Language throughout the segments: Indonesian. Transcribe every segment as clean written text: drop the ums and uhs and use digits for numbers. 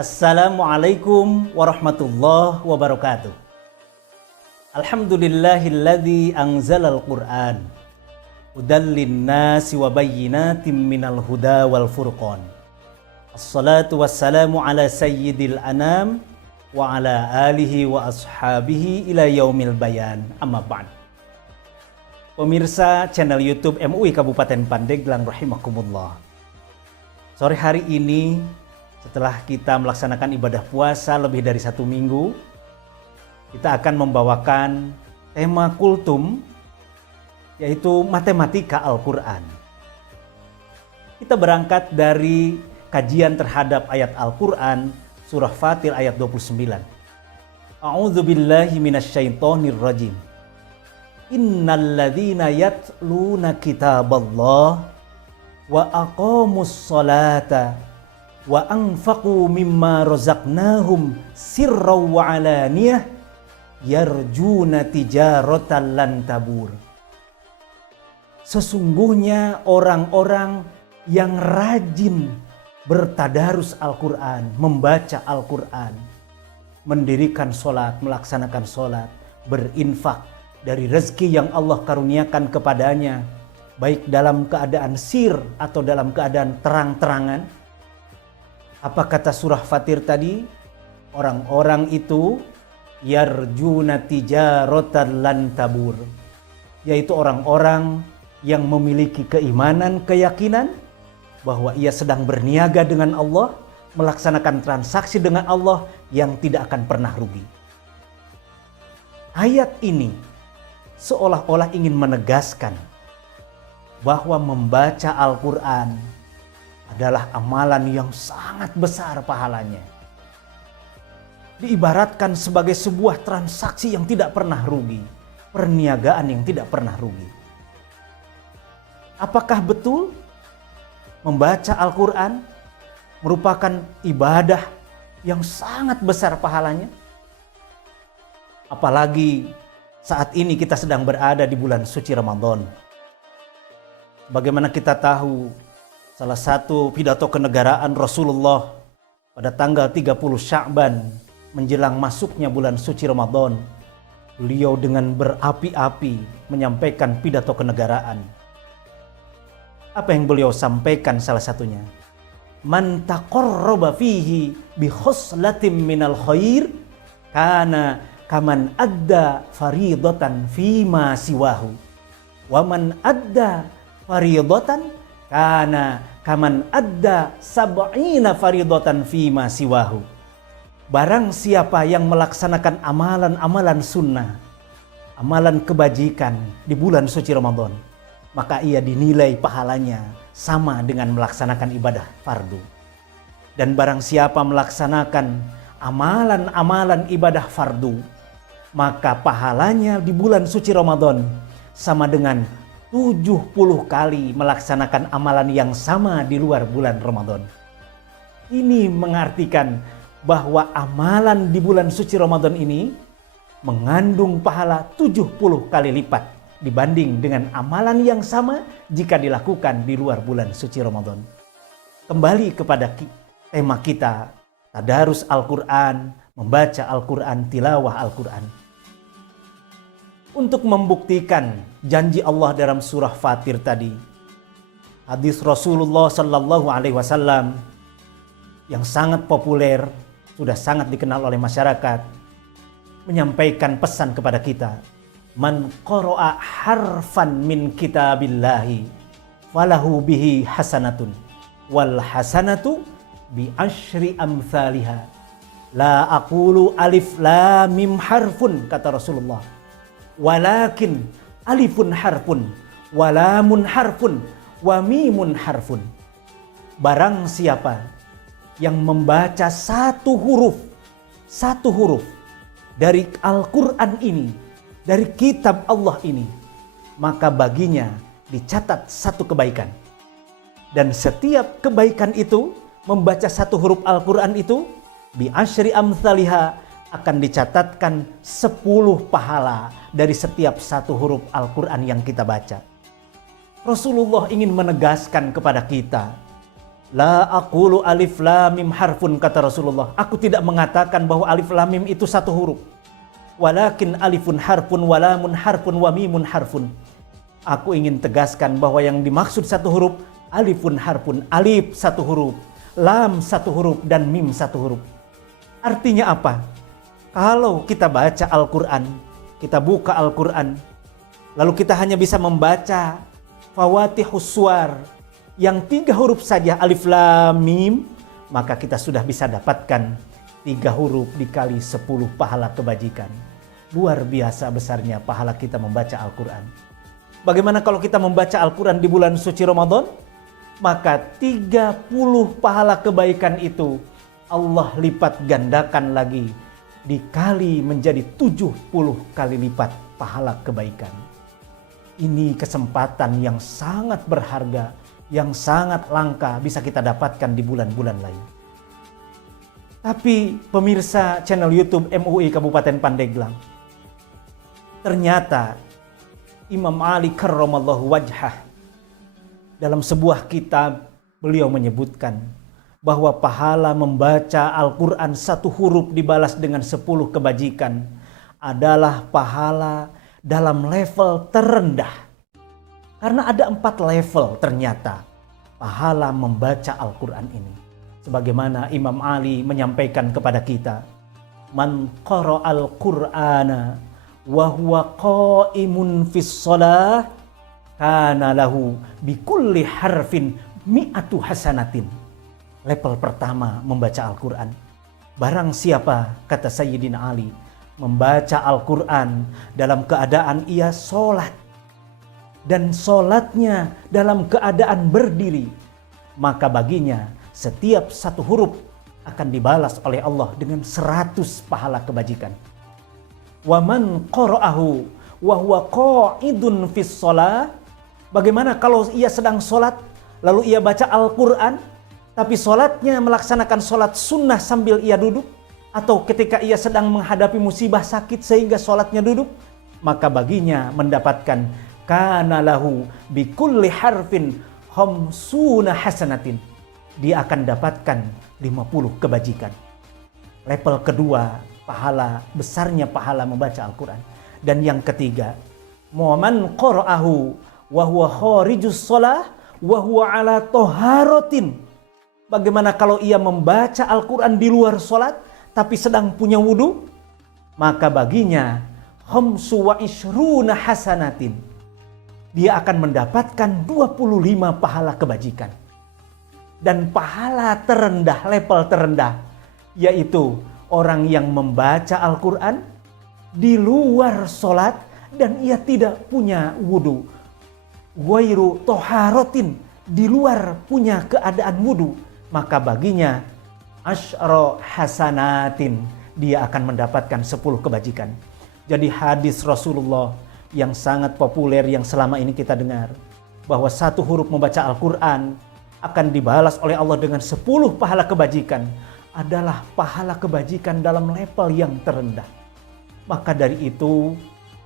Assalamualaikum warahmatullahi wabarakatuh. Alhamdulillahilladzi anzalal Qur'an hudal linnasi wa bayyinatin minal huda wal furqan. Assalatu wassalamu ala sayyidil anam wa ala alihi wa ashabihi ila yaumil bayan, amma ba'd. Pemirsa channel YouTube MUI Kabupaten Pandeglang rahimakumullah. Sore hari ini, setelah kita melaksanakan ibadah puasa lebih dari 1 minggu, kita akan membawakan tema kultum, yaitu matematika Al-Quran. Kita berangkat dari kajian terhadap ayat Al-Quran, surah Fatir ayat 29. A'udzu billahi minasyaitonir rajim. Innalladzina yatluna kitaballah wa aqamus sholata wa anfaqu mimma razaqnahum sirran wa alaniyah yarjuna tijaratan lan tabur. Sesungguhnya orang-orang yang rajin bertadarus Al-Quran, membaca Al-Quran, mendirikan sholat, melaksanakan sholat, berinfak dari rezeki yang Allah karuniakan kepadanya, baik dalam keadaan sir atau dalam keadaan terang-terangan. Apa kata surah Fatir tadi? Orang-orang itu yarjuna tijaratan lan tabur, yaitu orang-orang yang memiliki keimanan, keyakinan bahwa ia sedang berniaga dengan Allah, melaksanakan transaksi dengan Allah yang tidak akan pernah rugi. Ayat ini seolah-olah ingin menegaskan bahwa membaca Al-Quran adalah amalan yang sangat besar pahalanya. Diibaratkan sebagai sebuah transaksi yang tidak pernah rugi, perniagaan yang tidak pernah rugi. Apakah betul membaca Al-Quran merupakan ibadah yang sangat besar pahalanya? Apalagi saat ini kita sedang berada di bulan suci Ramadan. Bagaimana kita tahu, salah satu pidato kenegaraan Rasulullah pada tanggal 30 Sya'ban menjelang masuknya bulan suci Ramadan, beliau dengan berapi-api menyampaikan pidato kenegaraan. Apa yang beliau sampaikan salah satunya? Man taqarraba fihi bi khoslatin minal khair kana kaman adda faridatan fima siwahu. Wa man adda faridatan kana kaman adda sab'ina faridatan fima siwahu. Barang siapa yang melaksanakan amalan-amalan sunnah, amalan kebajikan di bulan suci Ramadan, maka ia dinilai pahalanya sama dengan melaksanakan ibadah fardu. Dan barang siapa melaksanakan amalan-amalan ibadah fardu, maka pahalanya di bulan suci Ramadan sama dengan 70 kali melaksanakan amalan yang sama di luar bulan Ramadan. Ini mengartikan bahwa amalan di bulan suci Ramadan ini mengandung pahala 70 kali lipat dibanding dengan amalan yang sama jika dilakukan di luar bulan suci Ramadan. Kembali kepada tema kita, tadarus Al-Quran, membaca Al-Quran, tilawah Al-Quran. Untuk membuktikan janji Allah dalam surah Fatir tadi, hadis Rasulullah Sallallahu Alaihi Wasallam yang sangat populer, sudah sangat dikenal oleh masyarakat, menyampaikan pesan kepada kita, man qara'a harfan min kitabillahi falahu bihi hasanatun wal hasanatu bi asyri amthaliha. La aqulu alif lam mim harfun, kata Rasulullah, walakin alifun harfun, walamun harfun, wa mimun harfun. Barang siapa yang membaca satu huruf dari Al-Quran ini, dari kitab Allah ini, maka baginya dicatat satu kebaikan. Dan setiap kebaikan itu, membaca satu huruf Al-Quran itu, bi asyri amthaliha, akan dicatatkan 10 pahala dari setiap satu huruf Al-Quran yang kita baca. Rasulullah ingin menegaskan kepada kita La aqulu alif lam mim harfun, kata Rasulullah. Aku tidak mengatakan bahwa alif lam mim itu satu huruf. Walakin alifun harfun, walamun harfun, wa mimun harfun. Aku ingin tegaskan bahwa yang dimaksud satu huruf, alifun harfun, alif satu huruf, lam satu huruf, dan mim satu huruf. Artinya apa? Kalau kita baca Al-Quran, kita buka Al-Quran, lalu kita hanya bisa membaca fawatihus suwar, yang 3 huruf saja, alif lam mim, maka kita sudah bisa dapatkan 3 huruf dikali 10 pahala kebajikan. Luar biasa besarnya pahala kita membaca Al-Quran. Bagaimana kalau kita membaca Al-Quran di bulan suci Ramadan? Maka 30 pahala kebaikan itu Allah lipat gandakan lagi, dikali menjadi 70 kali lipat pahala kebaikan. Ini kesempatan yang sangat berharga, yang sangat langka bisa kita dapatkan di bulan-bulan lain. Tapi pemirsa channel YouTube MUI Kabupaten Pandeglang, ternyata Imam Ali karramallahu wajhah dalam sebuah kitab beliau menyebutkan bahwa pahala membaca Al-Quran 1 huruf dibalas dengan 10 kebajikan adalah pahala dalam level terendah. Karena ada 4 level ternyata pahala membaca Al-Quran ini. Sebagaimana Imam Ali menyampaikan kepada kita, man qara'al Qur'ana wa huwa qa'imun fis shalah kana lahu bikulli harfin mi'atu hasanatin. Level pertama membaca Al-Quran. Barang siapa, kata Sayyidina Ali, membaca Al-Quran dalam keadaan ia sholat, dan sholatnya dalam keadaan berdiri, maka baginya setiap 1 huruf akan dibalas oleh Allah dengan 100 pahala kebajikan. Wa man qara'ahu wa huwa qa'idun fis shalah. Bagaimana kalau ia sedang sholat lalu ia baca Al-Quran, tapi sholatnya melaksanakan sholat sunnah sambil ia duduk, atau ketika ia sedang menghadapi musibah sakit sehingga sholatnya duduk, maka baginya mendapatkan kana lahu bikulli harfin khamsuna hasanatin. Dia akan dapatkan 50 kebajikan. Level kedua, pahala, besarnya pahala membaca Al-Quran. Dan yang ketiga, man qara'ahu wa huwa kharijus shalah wa huwa ala taharatin. Bagaimana kalau ia membaca Al-Quran di luar sholat tapi sedang punya wudu, maka baginya khamsu wa ishruna hasanatin. Dia akan mendapatkan 25 pahala kebajikan. Dan pahala terendah, level terendah, yaitu orang yang membaca Al-Quran di luar sholat dan ia tidak punya wudu. Wairu toharotin, di luar punya keadaan wudu, maka baginya asyra hasanatin, dia akan mendapatkan 10 kebajikan. Jadi hadis Rasulullah yang sangat populer yang selama ini kita dengar, bahwa 1 huruf membaca Al-Quran akan dibalas oleh Allah dengan 10 pahala kebajikan, adalah pahala kebajikan dalam level yang terendah. Maka dari itu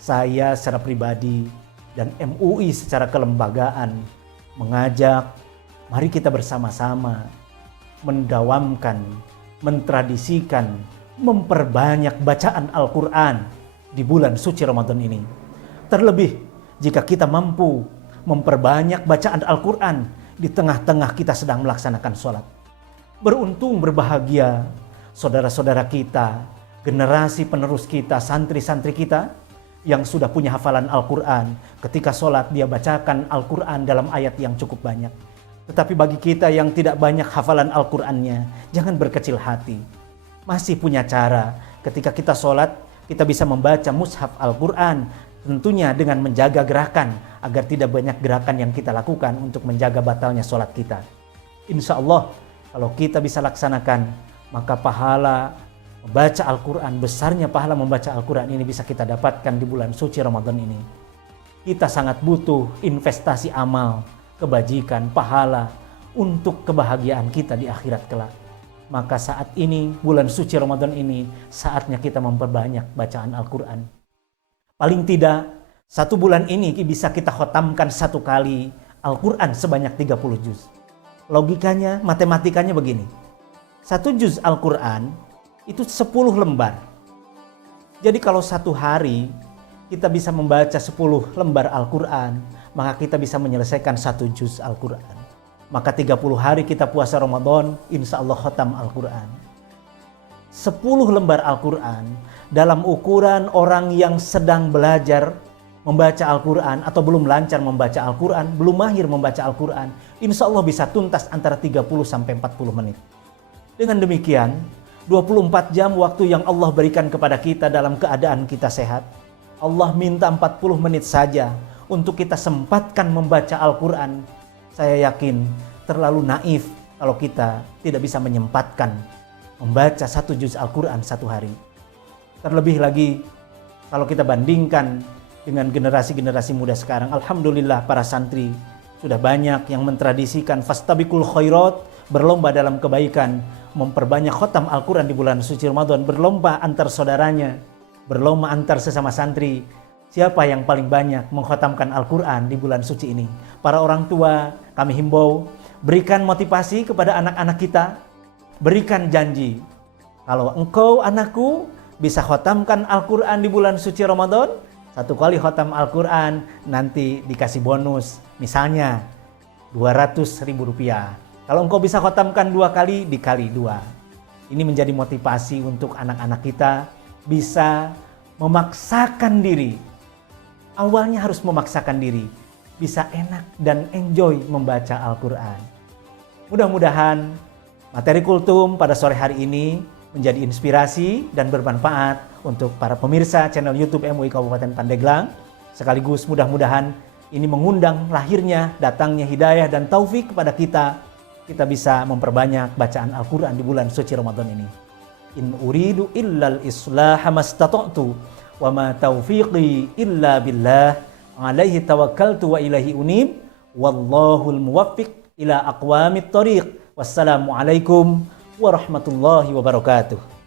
saya secara pribadi dan MUI secara kelembagaan mengajak, mari kita bersama-sama mendawamkan, mentradisikan, memperbanyak bacaan Al-Quran di bulan suci Ramadan ini. Terlebih jika kita mampu memperbanyak bacaan Al-Quran di tengah-tengah kita sedang melaksanakan sholat. Beruntung, berbahagia saudara-saudara kita, generasi penerus kita, santri-santri kita yang sudah punya hafalan Al-Quran. Ketika sholat dia bacakan Al-Quran dalam ayat yang cukup banyak. Tetapi bagi kita yang tidak banyak hafalan Al-Qurannya, jangan berkecil hati. Masih punya cara ketika kita sholat, kita bisa membaca mushaf Al-Quran. Tentunya dengan menjaga gerakan agar tidak banyak gerakan yang kita lakukan untuk menjaga batalnya sholat kita. Insya Allah kalau kita bisa laksanakan, maka pahala membaca Al-Quran, besarnya pahala membaca Al-Quran ini bisa kita dapatkan di bulan suci Ramadan ini. Kita sangat butuh investasi amal, kebajikan, pahala untuk kebahagiaan kita di akhirat kelak. Maka saat ini, bulan suci Ramadan ini, saatnya kita memperbanyak bacaan Al-Quran. Paling tidak 1 bulan ini bisa kita khotamkan 1 kali Al-Quran sebanyak 30 juz. Logikanya, matematikanya begini. 1 juz Al-Quran itu 10 lembar. Jadi kalau 1 hari kita bisa membaca 10 lembar Al-Quran, maka kita bisa menyelesaikan 1 juz Al-Quran. Maka 30 hari kita puasa Ramadan, insya Allah khatam Al-Quran. 10 lembar Al-Quran dalam ukuran orang yang sedang belajar membaca Al-Quran atau belum lancar membaca Al-Quran, belum mahir membaca Al-Quran, insya Allah bisa tuntas antara 30 sampai 40 menit. Dengan demikian, 24 jam waktu yang Allah berikan kepada kita dalam keadaan kita sehat, Allah minta 40 menit saja untuk kita sempatkan membaca Al-Quran. Saya yakin terlalu naif kalau kita tidak bisa menyempatkan membaca 1 juz Al-Quran 1 hari. Terlebih lagi kalau kita bandingkan dengan generasi-generasi muda sekarang, alhamdulillah para santri sudah banyak yang mentradisikan fastabiqul khairat, berlomba dalam kebaikan, memperbanyak khatam Al-Quran di bulan suci Ramadan, berlomba antar saudaranya, berlomba antar sesama santri. Siapa yang paling banyak mengkhatamkan Al-Quran di bulan suci ini? Para orang tua, kami himbau, berikan motivasi kepada anak-anak kita, berikan janji. Kalau engkau anakku bisa khatamkan Al-Quran di bulan suci Ramadan, 1 kali khatam Al-Quran nanti dikasih bonus, misalnya Rp200.000. Kalau engkau bisa khatamkan 2 kali, dikali 2. Ini menjadi motivasi untuk anak-anak kita bisa memaksakan diri. Awalnya harus memaksakan diri, bisa enak dan enjoy membaca Al-Quran. Mudah-mudahan materi kultum pada sore hari ini menjadi inspirasi dan bermanfaat untuk para pemirsa channel YouTube MUI Kabupaten Pandeglang. Sekaligus mudah-mudahan ini mengundang lahirnya, datangnya hidayah dan taufik kepada kita. Kita bisa memperbanyak bacaan Al-Quran di bulan suci Ramadan ini. In uridu illal islaha mastata'tu wa ma taufiqi illa billah alaihi tawakkaltu wa ilaihi unib wallahul muwaffiq ila aqwamit thoriq. Wassalamualaikum warahmatullahi wabarakatuh.